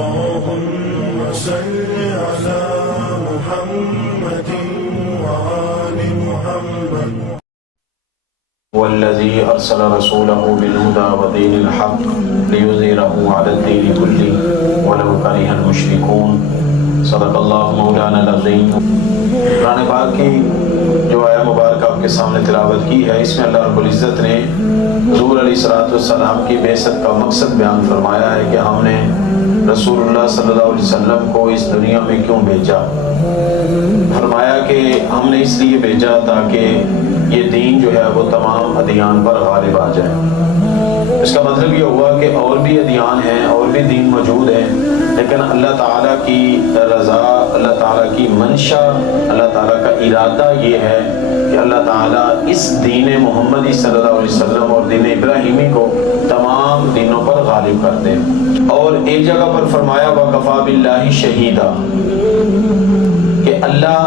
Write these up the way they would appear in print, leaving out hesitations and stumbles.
اللهم صل على محمد وآل محمد. والذي أرسل رسوله بالهدى ودين الحق ليظهره على الدين كله ولو كره المشركون. صدق اللہ مولانا العظیم. قرآن پاک کی جو آیہ مبارکہ آپ کے سامنے تلاوت کی ہے، اس میں اللہ رب العزت نے حضور علیہ السلام کی بعثت کا مقصد بیان فرمایا ہے کہ ہم نے رسول اللہ صلی اللہ علیہ وسلم کو اس دنیا میں کیوں بھیجا. فرمایا کہ ہم نے اس لیے بھیجا تاکہ یہ دین جو ہے وہ تمام ادیان پر غالب آ جائے. اس کا مطلب یہ ہوا کہ اور بھی ادیان ہیں، اور بھی دین موجود ہیں، لیکن اللہ تعالیٰ کی رضا، اللہ تعالیٰ کی منشا، اللہ تعالیٰ کا ارادہ یہ ہے کہ اللہ تعالیٰ اس دین محمدی صلی اللہ علیہ وسلم اور دین ابراہیمی کو تمام دینوں پر غالب کر دیں. اور ایک جگہ پر فرمایا وَكَفَى بِاللَّهِ شَهِيدًا، کہ اللہ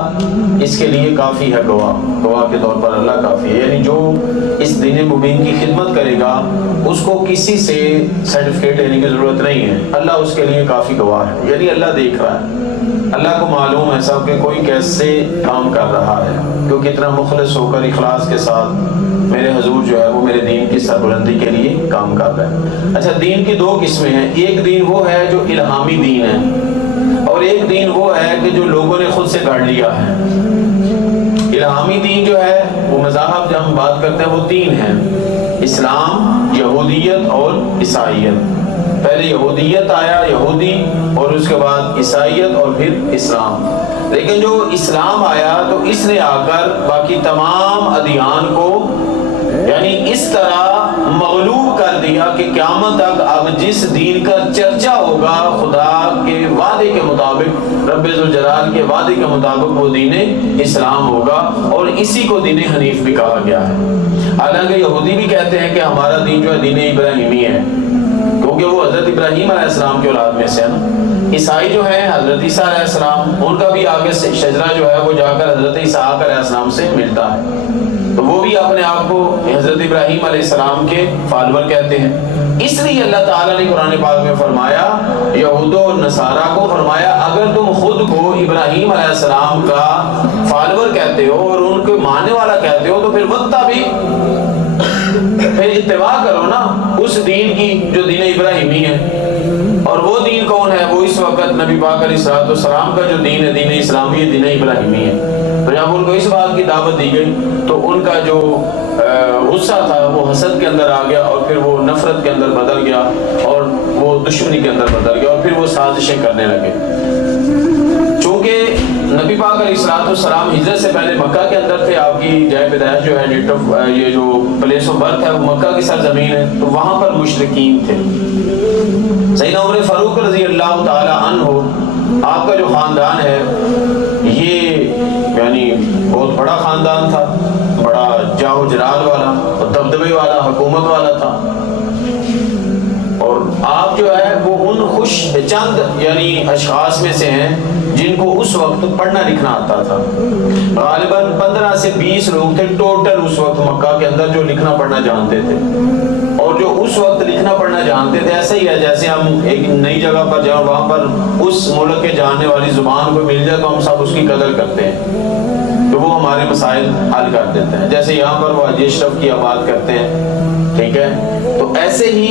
اس کے لیے کافی ہے، گواہ کے طور پر اللہ کافی ہے. یعنی جو اس دین مبین کی خدمت کرے گا اس کو کسی سے سرٹیفکیٹ لینے کی ضرورت نہیں ہے، اللہ اس کے لیے کافی گواہ ہے. یعنی اللہ دیکھ رہا ہے، اللہ کو معلوم ہے سب کہ کوئی کیسے کام کر رہا ہے، کیونکہ اتنا مخلص ہو کر اخلاص کے ساتھ میرے حضور جو ہے وہ میرے دین کی سربلندی کے لیے کام کر رہا ہے. اچھا، دین کی دو قسمیں ہیں. ایک دین وہ ہے جو الہامی دین ہے، اور ایک دین وہ ہے کہ جو لوگوں نے خود سے گھڑ لیا ہے. الہامی دین جو ہے وہ مذاہب جب ہم بات کرتے ہیں وہ تین ہیں: اسلام، یہودیت اور عیسائیت. پہلے یہودیت آیا، یہودی، اور اس کے بعد عیسائیت اور پھر اسلام. لیکن جو اسلام آیا تو اس نے آ کر باقی تمام ادیان کو یعنی اس طرح مغلوب کر دیا کہ قیامت تک اب جس دین کا چرچا ہوگا خدا کے وعدے کے مطابق، رب ذوالجلال کے وعدے کے مطابق وہ دین اسلام ہوگا، اور اسی کو دین حنیف بھی کہا گیا ہے. حالانکہ یہودی بھی کہتے ہیں کہ ہمارا دین جو ہے دین ابراہیمی ہے، کیونکہ وہ حضرت ابراہیم علیہ السلام کی اولاد میں سے ہے نا. عیسائی جو ہیں حضرت عیسیٰ علیہ السلام، ان کا بھی آگے سے شجرہ جو ہے وہ جا کر حضرت اسحاق علیہ السلام سے ملتا ہے، تو وہ بھی اپنے آپ کو حضرت ابراہیم علیہ السلام کے فالور کہتے ہیں. اس لیے اللہ تعالیٰ نے قرآن پاک میں فرمایا، یہود و نصارہ کو فرمایا اگر تم خود کو ابراہیم علیہ السلام کا فالور کہتے ہو اور ان کے ماننے والا کہتے ہو تو پھر وقت بھی پھر اتباع کرو نا اس دین کی جو دین ابراہیمی ہے. اور وہ دین کون ہے؟ وہ اس وقت نبی پاک علیہ السلام کا جو دین ہے، دین اسلامی ہے، دین ابراہیمی ہے. تو جب ان کو اس بات کی دعوت دی گئی تو ان کا جو غصہ تھا وہ حسد کے اندر آ گیا، اور پھر وہ نفرت کے اندر بدل گیا، اور وہ دشمنی کے اندر بدل گیا، اور پھر وہ سازشیں کرنے لگے. چونکہ نبی پاک علیہ السلام ہجرت سے پہلے مکہ کے اندر تھے، آپ کی جائے پیدائش جو ہے یہ جو پلیس آف برتھ ہے وہ مکہ کی سرزمین ہے، تو وہاں پر مشرکین تھے. سیدنا عمر فاروق رضی اللہ تعالی عنہ، آپ کا جو خاندان ہے یہ یعنی بہت بڑا خاندان تھا، بڑا جاہ و جلال والا، دبدبے والا، حکومت والا تھا. اور آپ جو ہے وہ ان خوش چند یعنی اشخاص میں سے ہیں جن کو اس وقت پڑھنا لکھنا آتا تھا. غالباً 15 سے 20 لوگ تھے ٹوٹل اس وقت مکہ کے اندر جو لکھنا پڑھنا جانتے تھے. اور جو اس وقت لکھنا پڑھنا جانتے تھے ایسا ہی ہے جیسے ہم ایک نئی جگہ پر جائیں، وہاں پر اس ملک کے جاننے والی زبان کو مل جائے تو ہم سب اس کی قدر کرتے ہیں، تو وہ ہمارے مسائل حل کر دیتے ہیں. جیسے یہاں پر وہ حاجی اشرف کی آباد کرتے ہیں، ٹھیک ہے، تو ایسے ہی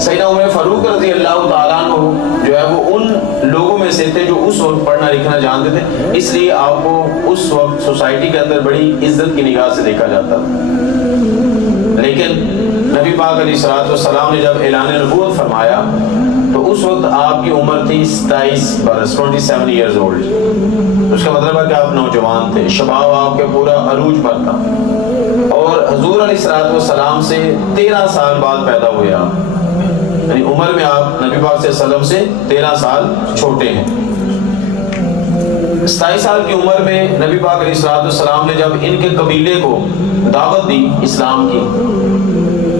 سیدنا عمر فاروق رضی اللہ تعالیٰ عنہ جو ہے وہ ان لوگوں میں سے تھے جو اس وقت پڑھنا لکھنا جانتے تھے. اس لیے آپ کو اس وقت سوسائٹی کے اندر بڑی عزت کی نگاہ سے دیکھا جاتا تھا. لیکن نبی پاک علیہ السلام نے جب اعلان نبوت فرمایا تو اس وقت آپ کی عمر تھی 27 برس، 27 ایئرز اولڈ. اس کا مطلب ہے کہ آپ نوجوان تھے، شباب آپ کے پورا عروج پر تھا. اور حضور علیہ السلام سے 13 سال بعد پیدا ہوئے آپ، یعنی عمر میں آپ نبی پاک صلی اللہ علیہ وسلم سے 13 سال چھوٹے ہیں. 27 سال کی عمر میں نبی پاک علیہ السلام نے جب ان کے قبیلے کو دعوت دی اسلام کی،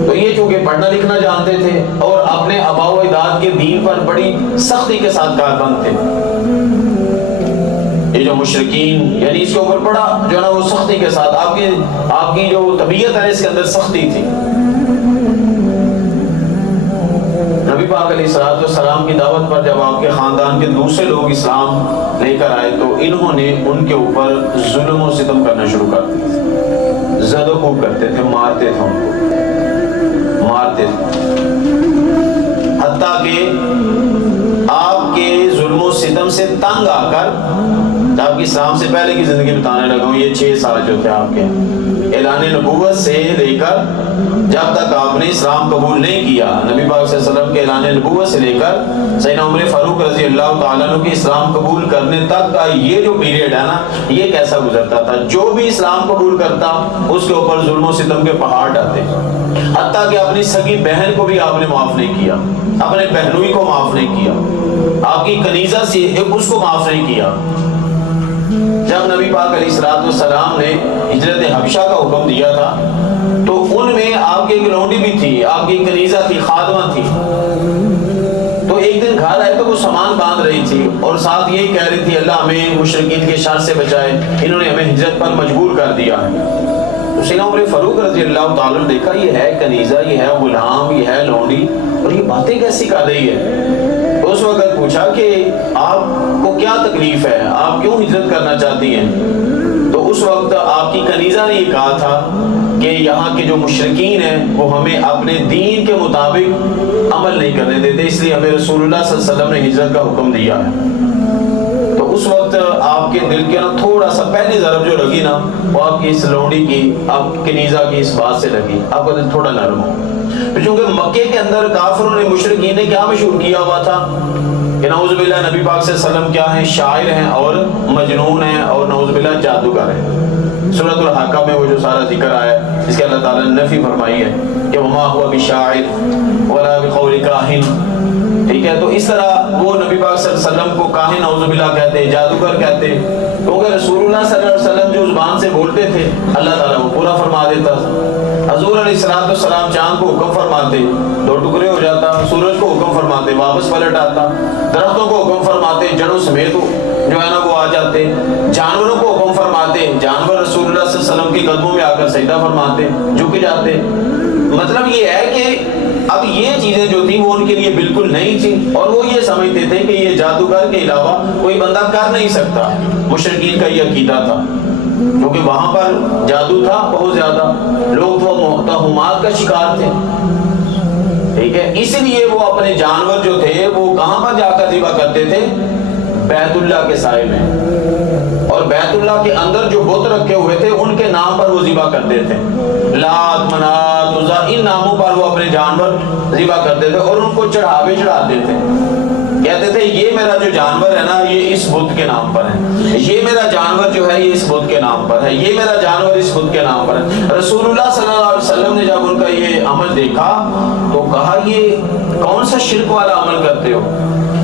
تو یہ چونکہ پڑھنا لکھنا جانتے تھے اور اپنے آباء و اجداد کے دین پر بڑی سختی کے ساتھ کاربند تھے. یہ جو مشرکین یعنی اس کے اوپر بڑا جو ہے نا وہ سختی کے ساتھ آپ کی جو طبیعت ہے اس کے اندر سختی تھی. نبی پاک علیہ السلام کی دعوت پر جب آپ کے خاندان کے دوسرے لوگ اسلام لے کر آئے تو انہوں نے ان کے اوپر ظلم و ستم کرنا شروع کر دیا، زد و خوب کرتے تھے، مارتے تھے، ان کو مارتے تھے، حتیٰ کہ آپ کے ظلم و ستم سے تنگ آ کر، آپ کی اسلام سے پہلے کی زندگی بتانے لگا ہوں، یہ 6 سال جو تھے آپ کے اعلان نبوت سے لے کر جب تک آپ نے اسلام قبول نہیں کیا، نبی پاک صلی اللہ علیہ وسلم کے اعلان نبوت سے لے کر سیدنا عمر فاروق رضی اللہ تعالیٰ عنہ کے اسلام قبول کرنے تک کا یہ جو پیریڈ ہے نا، یہ کیسا گزرتا تھا؟ جو بھی اسلام قبول کرتا اس کے اوپر ظلم و ستم کے پہاڑ ڈالتے، حتیٰ کہ اپنی سگی بہن کو بھی آپ نے معاف نہیں کیا، اپنے بہنوئی کو معاف نہیں کیا، آپ کی کنیزہ سی اس کو معاف نہیں کیا۔ جب نبی پاک علیہ السلام نے ہجرت حبشہ کا حکم دیا تھا تو ان میں آپ کی ایک لونڈی بھی تھی، آپ کی کنیزہ تھی، خادمہ تھی، تو ایک دن گھر آئے تو وہ سامان باندھ رہی تھی اور ساتھ یہی کہہ رہی تھی اللہ ہمیں مشرکین کے شر سے بچائے، انہوں نے ہمیں ہجرت پر مجبور کر دیا ہے۔ تو سیدنا عمر فاروق رضی اللہ تعالیٰ نے دیکھا یہ ہے کنیزہ، یہ ہے غلام، یہ ہے لونڈی، اور یہ باتیں کیسی کر رہی ہے؟ اس وقت پوچھا کہ آپ کو کیا تکلیف ہے، آپ کیوں ہجرت کرنا چاہتی ہیں؟ تو اس وقت آپ کی کنیزہ نے یہ کہا تھا کہ یہاں کے جو مشرکین ہیں وہ ہمیں اپنے دین کے مطابق عمل نہیں کرنے دیتے، اس لیے ہمیں رسول اللہ صلی اللہ علیہ وسلم نے ہجرت کا حکم دیا ہے۔ تو اس وقت آپ کے دل کے نا تھوڑا سا پہلی ضرب جو لگی نا وہ آپ کی اس لونڈی کی، آپ کنیزہ کی اس بات سے لگی، آپ کا دل تھوڑا نرم ہو۔ چونکہ مکے کے اندر کافروں نے، مشرکین نے کیا مشہور کیا ہوا تھا کہ نعوذ باللہ نبی پاک صلی اللہ علیہ وسلم کیا ہیں؟ شاعر ہیں اور مجنون ہیں اور نعوذ باللہ جادوگر ہیں۔ سورۃ الحاقہ میں وہ جو سارا ذکر آیا ہے اس کے اللہ تعالیٰ نے نفی فرمائی ہے کہ وما هو بشاعر ولا بقول کاہن، ٹھیک ہے؟ تو اس طرح وہ نبی پاک صلی اللہ علیہ وسلم کو کاہن نعوذ باللہ کہتے، جادوگر کہتے، کیونکہ رسول اللہ صلی اللہ علیہ وسلم جو زبان سے بولتے تھے اللہ تعالیٰ وہ پورا فرما دیتا۔ حضور علیہ السلام چاند کو حکم فرماتے 2 ٹکڑے ہو جاتا، سورج کو حکم فرماتے واپس پلٹ آتا، درختوں کو حکم فرماتے جڑوں سمیت جو ہے نا وہ آ جاتے، جانوروں کو حکم فرماتے جانور رسول اللہ صلی اللہ علیہ وسلم کے قدموں میں آ کر سجدہ فرماتے، جھک جاتے۔ مطلب یہ ہے کہ اب یہ چیزیں جو تھیں وہ ان کے لیے بالکل نہیں تھیں اور وہ یہ سمجھتے تھے کہ یہ جادوگر کے علاوہ کوئی بندہ کر نہیں سکتا۔ مشرکین کا یہ عقیدہ تھا کیونکہ وہاں پر جادو تھا بہت زیادہ، لوگ تو توہمات کا شکار تھے، ٹھیک ہے؟ اس لیے وہ اپنے جانور جو تھے وہ کہاں پر جا کر ذبح کرتے تھے؟ بیت اللہ کے سائے میں، اور بیت اللہ کے اندر جو بت رکھے ہوئے تھے ان کے نام پر وہ ذبح کرتے تھے، لات، منات، عزا، ان ناموں پر وہ اپنے جانور ذبح کرتے تھے اور ان کو چڑھاوے چڑھاتے تھے، کہتے تھے یہ میرا جو جانور ہے نا یہ اس بت کے نام پر ہے، یہ میرا جانور جو ہے یہ اس بت کے نام پر ہے، یہ میرا جانور اس بت کے نام پر ہے۔ رسول اللہ صلی اللہ علیہ وسلم نے جب ان کا یہ عمل دیکھا تو کہا یہ کون سا شرک والا عمل کرتے ہو،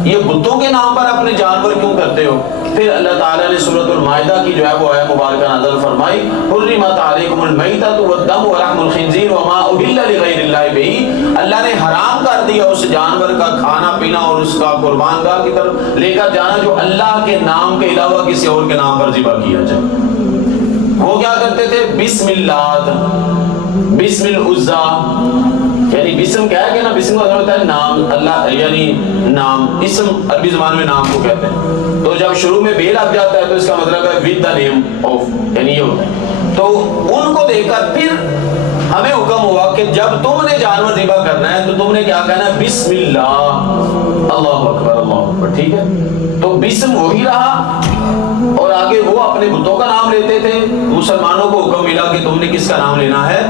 یہ بتوں کے نام پر اپنے جانور کیوں کرتے ہو؟ پھر اللہ تعالیٰ نے سورۃ المائدہ کی جو ہے وہ آیت مبارکہ نازل فرمائی، حرمت علیکم المیتۃ والدم ولحم الخنزیر وما اہل لغیر اللہ بہ، اللہ نے حرام کر دیا اس جانور کا کھانا پینا اور اس کا قربان گاہ کی طرف لے کر جانا جو اللہ کے نام کے علاوہ کسی اور کے نام پر ذبح کیا جائے۔ وہ کیا کرتے تھے؟ بسم اللہ، بسم العزا، یعنی بسم کیا ہے کہ نا، بسم کا مطلب ہوتا ہے نام، اللہ یعنی نام، اسم عربی زبان میں نام کو کہتے ہیں، تو جب شروع میں بے لگ جاتا ہے تو اس کا مطلب ہے ود دا نیم آف، یعنی یہ ہوتا ہے۔ تو ان کو دیکھ کر پھر ہمیں حکم ہوا کہ جب تم نے جانور ذبح کرنا ہے تو تم نے کیا کہنا ہے؟ بسم اللہ، اللہ اکبر، اللہ اکبر، ٹھیک ہے؟ تو بسم وہی رہا اور آگے وہ اپنے بتوں کا نام لیتے تھے۔ مسلمانوں کو حکم ملا کہ تم نے کس کا نام لینا ہے؟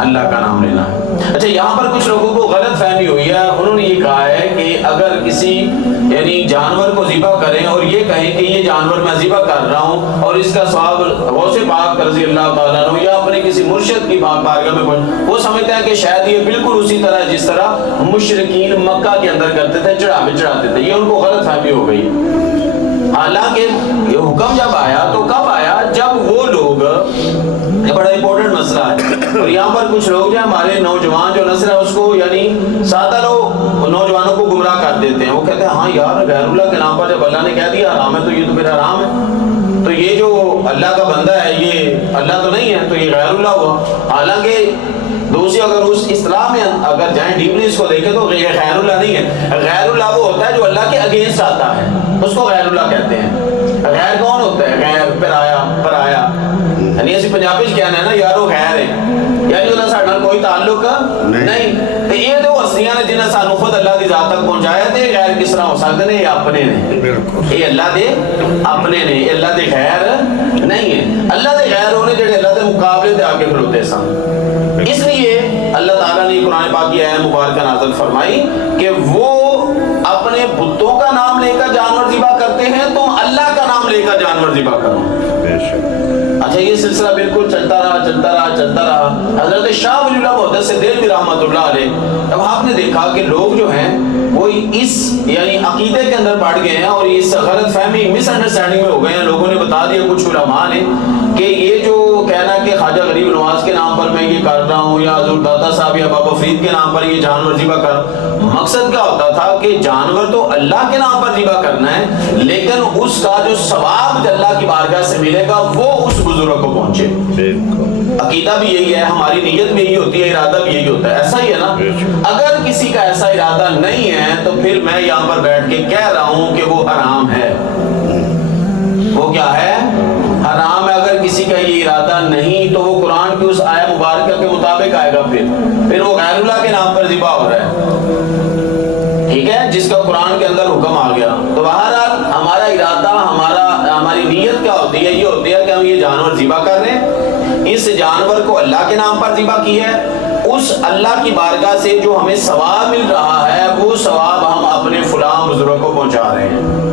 اللہ کا نام لینا ہے۔ اچھا، یہاں پر کچھ لوگوں کو غلط فہمی ہوئی ہے، انہوں نے یہ کہا ہے کہ اگر کسی یعنی جانور کو ذبح کریں اور یہ کہیں کہ یہ جانور میں ذبح کر رہا ہوں اور اس کا ثواب غوث پاک رضی اللہ تعالیٰ عنہ یا اپنے کسی مرشد کی پاک بارگاہ میں پہنچ، وہ سمجھتے ہیں کہ شاید یہ بالکل اسی طرح جس طرح مشرکین مکہ کے اندر کرتے تھے، چڑھاوے چڑھاتے تھے، یہ ان کو غلط فہمی ہو گئی۔ حالانکہ یہ حکم جب آیا تو کب آیا؟ جب وہ لوگ، یہ بڑا امپورٹنٹ مسئلہ ہے، اور یہاں پر کچھ لوگ جو ہمارے نوجوان جو نسل ہے اس کو یعنی سادہ لوگ نوجوانوں کو گمراہ کر دیتے ہیں، وہ کہتے ہیں ہاں یار غیر اللہ کے نام پر جب اللہ نے کہہ دیا حرام ہے تو یہ تو میرا حرام ہے، تو یہ جو اللہ کا بندہ ہے یہ اللہ تو نہیں ہے تو یہ غیر اللہ ہوا۔ حالانکہ دوسری اگر اس اصطلاح میں اگر جائیں ڈیپلی اس کو دیکھیں تو یہ غیر اللہ نہیں ہے. غیر اللہ وہ ہوتا ہے جو اللہ کے اگینسٹ آتا ہے, اس کو غیر اللہ کہتے ہیں. غیر کون ہوتا ہے؟ غیر پرایا. یعنی اسی پنجابی کہنا ہے نا یار وہ غیر ہے, یعنی انہوں نے ساڈے نال کوئی تعلق نہیں. تو یہ جو ہستیاں نے جنہیں سانو خود اللہ دی ذات تک پہنچایا, تے غیر کس طرح ہو سکتے ہیں؟ یہ اپنے نے, یہ اللہ دے اپنے نے, اللہ دے غیر نہیں ہے. اللہ دے غیر ہونے جڑے اللہ دے مقابلے دے آگے کھلوتے سن. اس لیے اللہ تعالیٰ نے قرآن پاک کی آیت مبارکہ نازل فرمائی کہ وہ اپنے بتوں کا نام لے کر جانور ذبح کرتے ہیں, تم اللہ کا نام لے کر جانور ذبح کرو. اچھا یہ سلسلہ بالکل چلتا رہا. حضرت شاہ ولی اللہ محدث دہلوی رحمۃ اللہ علیہ, اب آپ نے دیکھا کہ لوگ جو ہیں وہ اس یعنی عقیدے کے اندر پڑ گئے ہیں اور اس غلط فہمی مس انڈرسٹینڈنگ میں ہو گئے ہیں. لوگوں نے بتا دیا کچھ علماء نے کہ یہ جو کہنا کہ خواجہ غریب نواز کے نام پر میں یہ کر رہا ہوں یا حضور داتا صاحب یا بابا فرید کے نام پر یہ جانور ذبح کر, مقصد کیا ہوتا تھا کہ جانور تو اللہ کے نام پر ذبح کرنا ہے, لیکن اس کا جو ثواب اللہ کی بارگاہ سے ملے گا وہ اس بزرگ کو پہنچے. عقیدہ بھی یہی ہے, ہماری نیت بھی یہی ہوتی ہے, ارادہ بھی یہی ہوتا ہے. ایسا ہی ہے نا. اگر کسی کا ایسا ارادہ نہیں ہے تو پھر میں یہاں پر بیٹھ کے کہہ رہا ہوں کہ وہ حرام ہے. وہ کیا ہے؟ حرام ہے. اگر کسی کا یہ ارادہ نہیں تو وہ قرآن کی اس آیت مبارکہ کے مطابق آئے گا, پھر وہ غیر اللہ کے نام پر ذبح ہو رہا ہے, ٹھیک ہے, جس کا قرآن کے اندر حکم آ گیا. تو بہرحال ہمارا ارادہ, ہماری نیت کیا ہوتی ہے؟ یہ ہوتی ہے کہ ہم یہ جانور ذبح کر رہے ہیں, اس جانور کو اللہ کے نام پر ذبح کیا ہے, اس اللہ کی بارگاہ سے جو ہمیں ثواب مل رہا ہے وہ ثواب ہم اپنے فلاں بزرگ کو پہنچا رہے ہیں.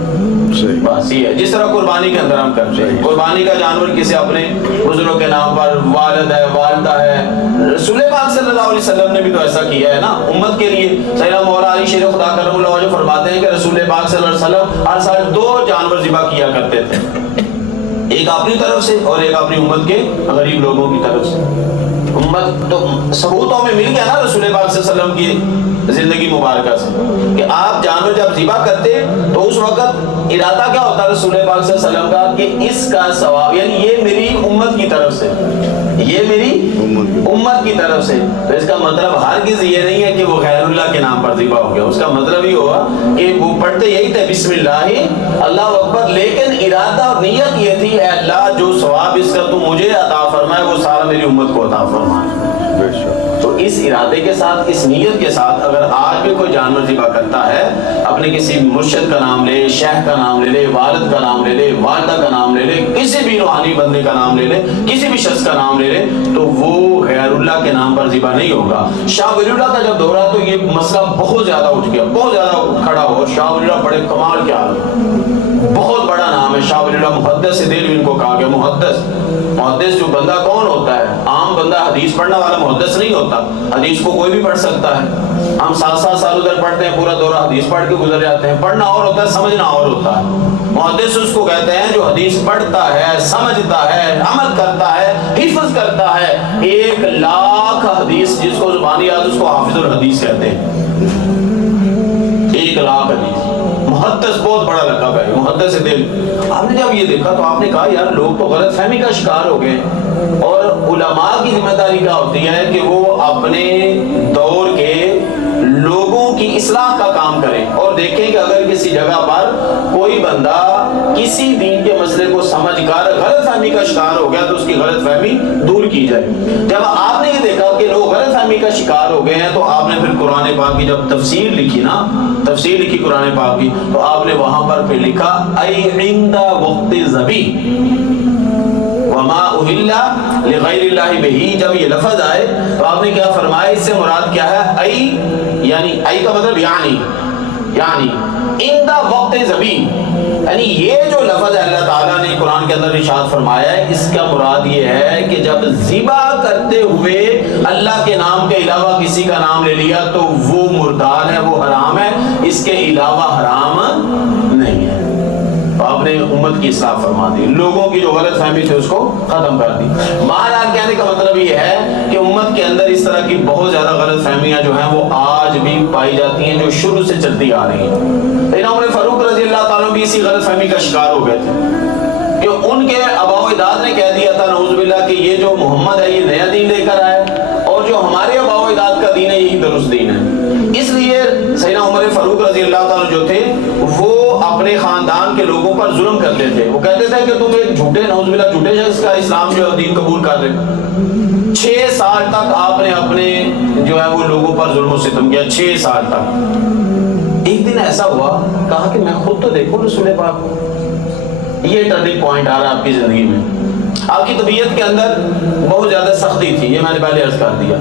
بس یہ ہے. جس طرح قربانی کے اندر ہم کرتے ہیں, قربانی کا جانور کسی اپنے بزرگ کے نام پر, والد ہے, والدہ ہے. رسول پاک صلی اللہ علیہ وسلم نے بھی تو ایسا کیا ہے نا امت کے لیے. سیدنا مولا علی شیر خدا کرم اللہ وجہ فرماتے ہیں کہ رسول پاک صلی اللہ علیہ وسلم ہر سال 2 جانور ذبح کیا کرتے تھے, ایک اپنی طرف سے اور ایک اپنی امت کے غریب لوگوں کی طرف سے. امت تو ثبوتوں میں مل گیا نا رسول پاک صلی اللہ علیہ وسلم کی زندگی مبارکہ سے کہ آپ جانور جب ذبح کرتے تو اس وقت ارادہ کیا ہوتا ہے رسول پاک صلی اللہ علیہ وسلم کا کہ اس کا ثواب, یعنی یہ میری امت کی طرف سے, یہ میری امت کی طرف سے. تو اس کا مطلب ہرگز یہ نہیں ہے کہ وہ غیر اللہ کے نام پر ذبح ہو گیا. اس کا مطلب یہ ہوا کہ وہ پڑھتے یہی تھے بسم اللہ اللہ اکبر, لیکن ارادہ اور نیت یہ تھی اے اللہ جو ثواب اس کا تو مجھے عطا فرمائے وہ سارا میری امت کو عطا فرمائے. تو اس ارادے کے ساتھ, اس نیت کے ساتھ اگر آج بھی کوئی جانور ذبح کرتا ہے, اپنے کسی مرشد کا نام لے, شیخ کا نام لے لے, والد کا نام لے لے, والدہ کا نام لے لے, کسی بھی روحانی بندے کا نام لے لے, کسی بھی شخص کا نام لے لے, تو وہ غیر اللہ کے نام پر ذبح نہیں ہوگا. شاہ ولی اللہ کا جب دور ہے تو یہ مسئلہ بہت زیادہ اٹھ گیا, بہت زیادہ کھڑا ہو. شاہ ولی اللہ بڑے کمال کے عالم, بہت بڑا نام ہے شاہ ولی اللہ. محدث دہلوی ان کو کہا گیا. محدث جو بندہ کون ہوتا ہے؟ عام بندہ حدیث پڑھنے والا محدث نہیں ہوتا. حدیث کو کوئی بھی پڑھ سکتا ہے. ہم 7 سال ادھر پڑھتے ہیں, پورا دورہ حدیث پڑھ کے گزر جاتے ہیں. پڑھنا اور ہوتا ہے, سمجھنا اور ہوتا ہے. محدث اس کو کہتے ہیں جو حدیث پڑھتا ہے, سمجھتا ہے, عمل کرتا ہے, حفظ کرتا ہے. 1,00,000 حدیث جس کو زبانی یاد اس کو حافظ الحدیث کہتے ہیں. 1,00,000 حدیث. محدث بہت بڑا لقب ہے, محدث دل. آپ نے جب یہ دیکھا تو آپ نے کہا یار لوگ تو غلط فہمی کا شکار ہو گئے. اور علماء کی ذمہ داری کیا ہوتی ہے کہ وہ اپنے دور کے لوگوں کی اصلاح کا کام کریں اور دیکھیں کہ اگر کسی جگہ پر کوئی بندہ کسی دین کے مسئلے کو سمجھ کر غلط فہمی کا شکار ہو گیا تو اس کی غلط فہمی دور کی جائے. جب آپ نے یہ دیکھا کہ لوگ غلط فہمی کا شکار ہو گئے ہیں تو آپ نے پھر قرآن پاک کی جب تفسیر لکھی قرآن پاک کی, تو آپ نے وہاں پر پھر لکھا ای عند وقت ذبیح وما اہل لغیر اللہ بہ. جب یہ لفظ آئے تو آپ نے کیا فرمایا, اس سے مراد کیا ہے؟ ای یعنی ای کا مطلب یعنی عند وقت ذبیح, یعنی یہ جو لفظ ہے اللہ تعالیٰ نے قرآن کے اندر ارشاد فرمایا ہے, اس کا مراد یہ ہے کہ جب ذبح کرتے ہوئے اللہ کے نام کے علاوہ کسی کا نام لے لیا تو وہ مردار ہے, وہ حرام ہے, اس کے علاوہ حرام نہیں ہے. آپ نے امت کی اصلاح فرما دی, لوگوں کی جو غلط فہمی تھی اس کو ختم کر دی. بہرحال کہنے کا مطلب یہ ہے کہ امت کے اندر اس طرح کی بہت زیادہ غلط فہمیاں جو ہیں وہ آج بھی پائی جاتی ہیں, جو شروع سے چلتی آ رہی ہیں. لیکن عمر فاروق رضی اللہ تعالیٰ بھی اسی غلط فہمی کا شکار ہو گئے تھے کہ ان کے آباء و اجداد نے کہہ دیا تھا نعوذ باللہ کہ یہ جو محمد ہے یہ نیا دین لے کر آیا, اور اور جو ہمارے آباء و اجداد کا دین ہے یہی درست دین ہے۔ اس لیے سیدنا عمر فاروق رضی اللہ تعالیٰ جو تھے وہ اپنے خاندان کے لوگوں پر ظلم کرتے تھے۔ وہ کہتے تھے کہ تم ایک جھوٹے نعوذ باللہ جھوٹے شخص کا اسلام جو ہے دین قبول کر رہے۔ 6 سال تک آپ نے اپنے جو ہے وہ لوگوں پر ظلم و ستم کیا، 6 سال تک۔ ایک دن ایسا ہوا، کہا کہ میں خود تو دیکھوں رسول پاک کو۔ یہ ٹرننگ پوائنٹ آ رہا ہے آپ کی زندگی میں۔ آپ کی طبیعت کے اندر بہت زیادہ سختی تھی، یہ میں نے پہلے عرض کر دیا،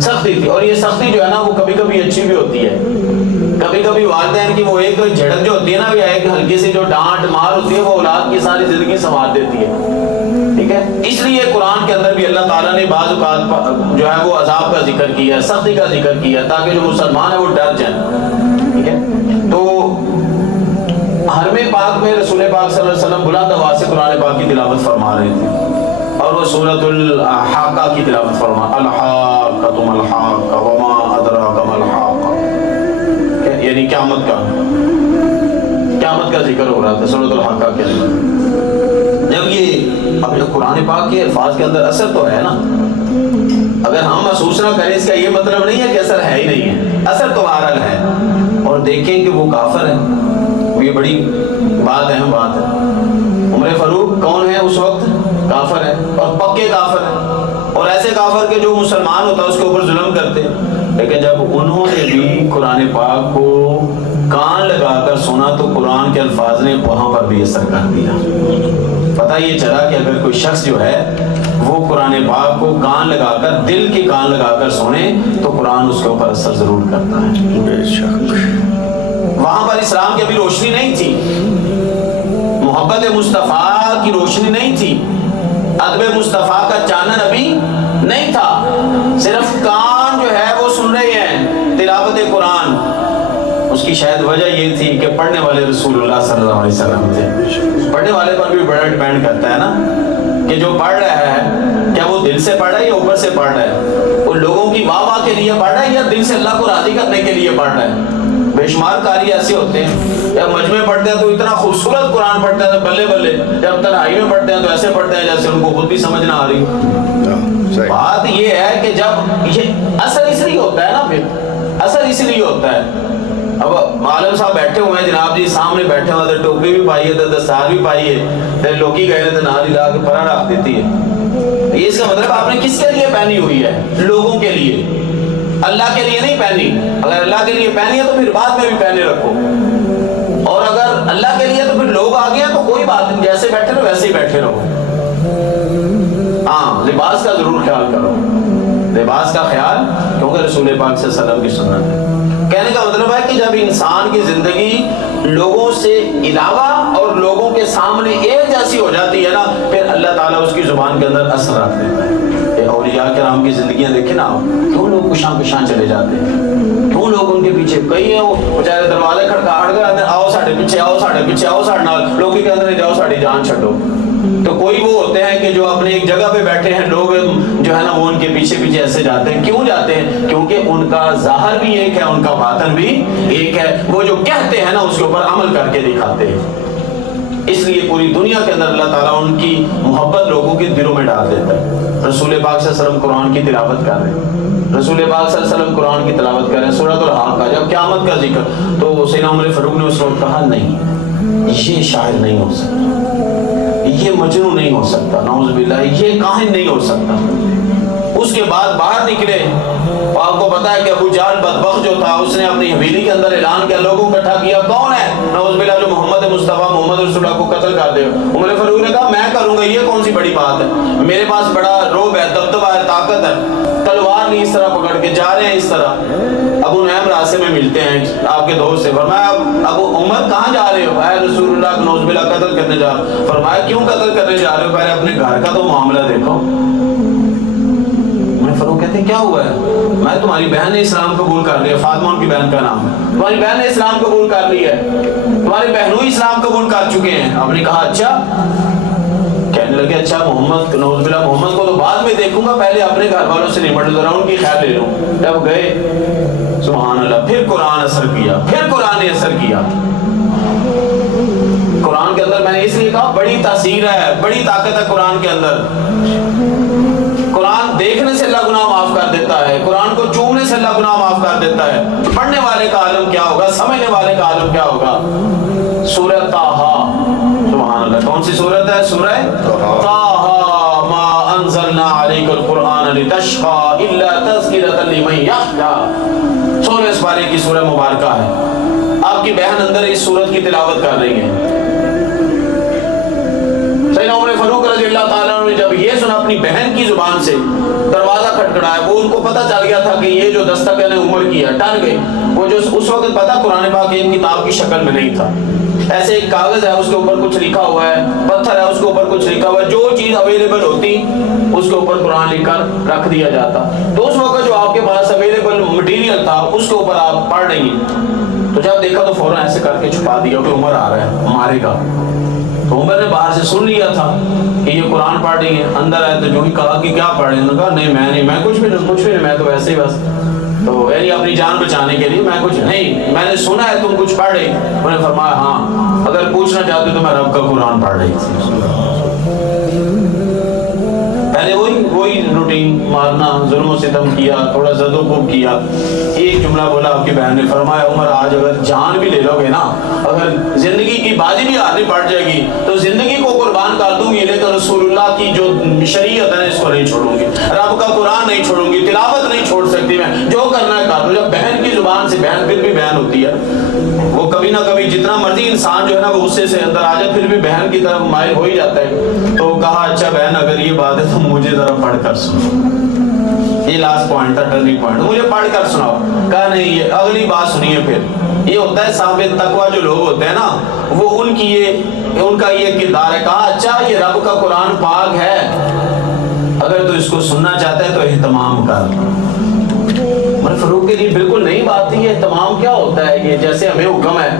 سختی تھی، اور یہ سختی جو ہے نا وہ کبھی کبھی اچھی بھی ہوتی ہے۔ کبھی کبھی والدین کی وہ ایک جھڑک جو ہوتی ہے نا، ایک ہلکی سی جو ڈانٹ مار ہوتی ہے، وہ اولاد کی ساری زندگی سنوار دیتی ہے، ٹھیک ہے۔ اس لیے قرآن کے اندر بھی اللہ تعالیٰ نے بعض اوقات جو ہے وہ عذاب کا ذکر کیا ہے، سختی کا ذکر کیا ہے، تاکہ جو مسلمان ہیں وہ ڈر جائیں، ٹھیک ہے۔ تو حرم پاک میں رسول پاک صلی اللہ علیہ وسلم بلند آواز سے قرآن پاک کی تلاوت فرما رہے تھے، اور وہ سورۃ الحاقہ کی تلاوت فرما، الحاقۃ ما الحاقہ وما ادراک ما الحاقہ، یعنی قیامت کا ذکر ہو رہا تھا سورۃ الحاقہ کے اندر۔ جب یہ اب قرآن پاک کے الفاظ کے اندر اثر تو ہے نا، اگر ہم محسوس نہ کریں اس کا یہ مطلب نہیں ہے کہ اثر ہے ہی نہیں ہے، اثر تو بہرحال ہے۔ اور دیکھیں کہ وہ کافر ہے، یہ بڑی بات اہم بات ہے۔ عمر فاروق کون ہے اس وقت؟ کافر ہے، اور پکے کافر ہے، اور ایسے کافر کے جو مسلمان ہوتا ہے اس کے اوپر ظلم کرتے۔ لیکن جب انہوں نے بھی قرآن پاک کو کان لگا کر سنا تو قرآن کے الفاظ نے وہاں پر بھی اثر کر دیا۔ پتہ یہ چلا کہ اگر کوئی شخص جو ہے وہ قرآن پاک کو کان لگا کر، دل کے کان لگا کر سنے تو قرآن اس کے اوپر اثر ضرور کرتا ہے۔ بے شک وہاں پر اسلام کی ابھی روشنی نہیں تھی، محبت مصطفیٰ کی روشنی نہیں تھی، ادب مصطفیٰ کا چانن ابھی نہیں تھا، صرف کان جو ہے وہ سن رہے ہیں تلاوت قرآن۔ اس کی شاید وجہ یہ تھی کہ پڑھنے والے رسول اللہ صلی اللہ علیہ وسلم تھے۔ پڑھنے والے پر بھی بڑا ڈیپینڈ کرتا ہے نا کہ جو پڑھ رہا ہے کیا وہ دل سے پڑھ رہا ہے یا اوپر سے پڑھ رہا ہے، وہ لوگوں کی واہ واہ کے لیے پڑھ رہا ہے یا دل سے اللہ کو راضی کرنے کے لیے پڑھ رہا ہے۔ بے شمار قاری ایسے ہوتے ہیں، جب مجمع پڑھتے ہیں تو اتنا خوبصورت قرآن پڑھتے ہیں تو بلے بلے، جب تنہائی میں پڑھتے ہیں تو ایسے پڑھتے ہیں جیسے ان کو خود بھی سمجھ نہ آ رہی۔ بات یہ ہے کہ جب یہ اثر اس لیے ہوتا ہے نا، پھر اثر اس لیے ہوتا ہے۔ اب عالم صاحب بیٹھے ہوئے ہیں جناب جی، سامنے بیٹھے ہوئے ہیں، ٹوپی بھی پائی ہے، دستار بھی پائی ہے، لوکی گئے تو ناری لا کے پرا رکھ دیتی ہے۔ یہ اس کا مطلب آپ نے کس کے لیے پہنی ہوئی ہے؟ لوگوں کے لیے، اللہ کے لیے نہیں پہنی۔ اگر اللہ کے لیے پہنی ہے تو پھر بعد میں بھی پہنے رکھو، اور اگر اللہ کے لیے تو پھر لوگ آ گئے تو کوئی بات نہیں، جیسے بیٹھے رہو ویسے ہی بیٹھے رہو۔ ہاں لباس کا ضرور خیال کرو، لباس کا خیال، کیونکہ رسول پاک صلی اللہ علیہ وسلم کی سنت ہے۔ کہنے کا مطلب ہے کہ جب انسان کی زندگی لوگوں سے علاوہ اور لوگوں کے سامنے ایک جیسی ہو جاتی ہے نا، پھر اللہ تعالیٰ اس کی زبان کے اندر اثر رکھ دیتا ہے۔ اولیاء کرام کی زندگیاں دیکھیں نا، کیوں لوگ کشاں کشاں چلے جاتے ہیں، کیوں لوگ ان کے پیچھے، کئی ہیں وہ بیچارے دروازے کھڑکاہٹ کر آتے ہیں، آؤ ساڑھے پیچھے، آؤ ساڑھے پیچھے، آؤ ساڑھے نال، لوگ کے اندر جاؤ ساڑھی جان چھڈو۔ تو کوئی وہ ہوتے ہیں کہ جو اپنے ایک جگہ پہ بیٹھے ہیں، لوگ جو ہے نا وہ ان کے پیچھے پیچھے ایسے جاتے ہیں۔ کیوں جاتے ہیں؟ کیونکہ ان کا ظاہر بھی ایک ہے، ان کا باطن بھی ایک ہے، وہ جو کہتے ہیں نا اس کے اوپر عمل کر کے دکھاتے ہیں۔ اس لیے پوری دنیا کے اندر اللہ تعالیٰ ان کی محبت لوگوں کے دلوں میں ڈال دیتا ہے۔ رسول پاک صلی اللہ علیہ وسلم قرآن کی تلاوت کر رہے ہیں، رسول پاک صلی اللہ علیہ وسلم قرآن کی تلاوت کر رہے ہیں، سورۃ الحاقہ، جب قیامت کا ذکر، تو سیدنا عمر فاروق نے اس وقت کہا نہیں، یہ شاعر نہیں ہو سکتا، یہ مجنون نہیں ہو سکتا، نعوذ باللہ، یہ کاہن نہیں ہو سکتا۔ اس کے بعد باہر نکلے، اور آپ کو پتا ہے کہ ابو جہل بدبخت جو تھا، اس نے اپنی حویلی کے اندر اعلان کیا، لوگوں کو اکٹھا کیا، کون ہے نعوذ باللہ جو محمد مصطفیٰ محمد رسول اللہ کو قتل کر دے۔ عمر فاروق نے کہا میں کروں گا، یہ کون سی بڑی بات ہے، میرے پاس بڑا روب ہے، دبدبہ ہے، طاقت ہے، تلوار نہیں اس طرح پکڑ کے جا رہے ہیں اس طرح۔ ابو نعیم راستے میں ملتے ہیں آپ کے دوست سے، فرمایا ابو عمر کہاں جا رہے ہو؟ اے رسول اللہ نعوذ باللہ قتل کرنے جا رہے ہو۔ فرمایا کیوں قتل کرنے جا رہے ہو؟ پہلے اپنے گھر کا تو معاملہ دیکھو۔ فاروق کہتے ہیں کیا ہوا ہے؟ میں تمہاری بہن نے اسلام قبول کر لیا، فاطمہ ان کی بہن کا نام ہے، تمہاری بہن نے اسلام قبول کر لی ہے، تمہارے بہنوں ہی اسلام قبول کر چکے ہیں۔ آپ نے کہا اچھا؟ کہنے لگے اچھا محمد نعوذ باللہ محمد کو تو بعد میں دیکھوں گا، پہلے اپنے گھر والوں سے نمٹ ذرا ان کی خیر لے لوں۔ جب گئے سبحان اللہ، پھر قرآن اثر کیا، پھر قرآن نے اثر کیا۔ قرآن کے اندر میں نے اس لیے کہا بڑی تاثیر ہے، بڑی طاقت ہے قرآن کے اندر۔ قرآن دیکھنے سے اللہ گناہ معاف کر دیتا ہے، قرآن کو چومنے سے اللہ گناہ معاف کر دیتا ہے، پڑھنے والے کا عالم کیا ہوگا، سمجھنے والے کا عالم کیا ہوگا۔ سورہ طٰہٰ، سبحان اللہ، کون سی سورت ہے؟ سورہ طٰہٰ، ما انزلنا علیک القرآن لتشقى الا تذکرۃ لمن یخشیٰ، 16 پارے کی سورہ مبارکہ ہے۔ آپ کی بہن اندر اس سورت کی تلاوت کر رہی ہے۔ سیدنا عمر فاروق رضی اللہ تعالیٰ عنہ نے جب یہ سنا اپنی بہن کی زبان سے، دروازہ کھٹکھٹایا، وہ ان کو پتہ چل گیا تھا کہ یہ جو دستک ہے عمر کی ہے، ٹل گئے۔ وہ جو اس وقت پتہ قرآن پاک ایک کتاب کی شکل میں نہیں تھا، ایسے ایک کاغذ ہے، اس کے اوپر کچھ لکھا ہوا ہے، پتھر ہے، اس کے اوپر کچھ لکھا ہوا ہے، جو چیز اویلیبل ہوتی اس کے اوپر قرآن لکھ کر رکھ دیا جاتا۔ تو اس وقت جو آپ کے پاس اویلیبل مٹیریل تھا اس کے اوپر آپ پڑھ رہی ہیں، تو جب دیکھا تو فوراً ایسے کر کے چھپا دیا کہ عمر آ رہا ہے، مارے گا۔ تو عمر نے باہر سے سن لیا تھا کہ یہ قرآن پڑھ رہی ہے، اندر آئے تو جو ہی کہا کہ کیا پڑھ رہے ہیں، انہوں نے کہا نہیں میں کچھ بھی نہیں، میں تو ویسے ہی بس، تو یعنی اپنی جان بچانے کے لیے میں کچھ نہیں، میں نے سنا ہے تم کچھ پڑھ رہے۔ انہوں نے فرمایا ہاں، اگر پوچھنا چاہتے تو میں رب کا قرآن پڑھ رہی تھی۔ پہلے وہی روٹین، مارنا، ظلم و ستم کیا، تھوڑا زد و کوب کیا۔ ایک جملہ بولا آپ کی بہن نے، فرمایا عمر آج اگر جان بھی لے لو گے نا، اگر زندگی کی بازی بھی ہاتھ میں پڑ جائے گی تو زندگی کو قربان کر دوں گی، لیکن رسول اللہ کی جو شریعت ہے اس کو نہیں چھوڑوں گی، رب کا قرآن نہیں چھوڑوں گی، تلاوت نہیں چھوڑ سکتی میں، جو کرنا ہے کر لو۔ جب بہن کی زبان سے، بہن پھر بھی بہن ہوتی ہے، وہ کبھی نہ کبھی جتنا مرضی انسان جو ہے نا وہ غصے سے اندر آ جائے پھر بھی بہن کی طرف مائل ہو ہی جاتا ہے۔ تو کہا اچھا بہن اگر یہ بات ہے تو مجھے ذرا پڑھ کر سنو، یہ لاسٹ پوائنٹ تھا، ٹرننگ پوائنٹ، مجھے پڑھ کر سناؤ۔ کہا نہیں، یہ اگلی بات سنیے۔ پھر یہ ہوتا ہے صاحب تقویٰ جو لوگ ہوتے ہیں نا، وہ ان کا یہ کردار ہے۔ کہا اچھا یہ رب کا قرآن پاک ہے، اگر تو اس کو سننا چاہتا ہے تو اہتمام کر۔ عمر فاروق کے لیے بالکل نئی بات تھی، یہ اہتمام کیا ہوتا ہے؟ یہ جیسے ہمیں حکم ہے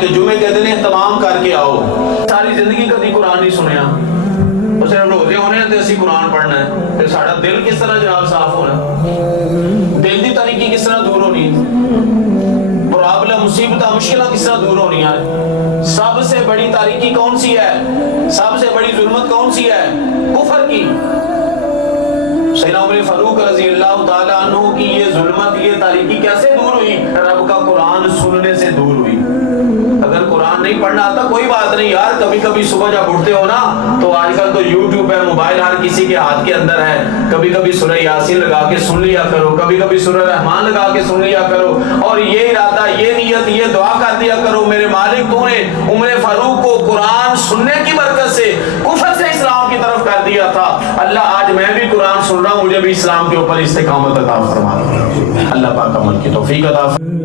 کہ جمعے کے دن اہتمام کر کے آؤ۔ ساری زندگی کبھی قرآن نہیں سنیا، تو صرف روزے ہونے ہیں تو اسی قرآن پڑھنا ہے، پھر ساڑھا دل کس طرح جناب صاف ہونا، دل دی تاریکی کس طرح دور ہونی، پرابلم، مصیبت، مشکلہ کس طرح دور ہونی ہے۔ سب سے بڑی تاریکی کون سی ہے؟ سب سے بڑی ظلمت کون سی ہے؟ کفر کی۔ سیدنا عمر فاروق رضی اللہ تعالیٰ عنہ کی یہ ظلمت، یہ تاریکی کیسے دور ہوئی؟ رب کا قرآن سننے سے دور ہوئی۔ اگر قرآن نہیں پڑھنا آتا کوئی بات نہیں یار، کبھی کبھی صبح جب اٹھتے ہو نا تو آج کل تو یوٹیوب ہے، موبائل ہر کسی کے ہاتھ کے اندر ہے، کبھی کبھی سورہ یاسین لگا کے سن لیا کرو، کبھی کبھی سورہ رحمان لگا کے سن لیا کرو، اور یہ ارادہ، یہ نیت، یہ دعا کر دیا کرو، میرے مالک تو نے عمر فاروق کو قرآن سننے کی برکت سے کفر سے اسلام کی طرف کر دیا تھا، اللہ آج میں بھی قرآن سن رہا ہوں، مجھے بھی اسلام کے اوپر استقامت عطا فرما۔ اللہ پاک عمل کی توفیق عطا فرما۔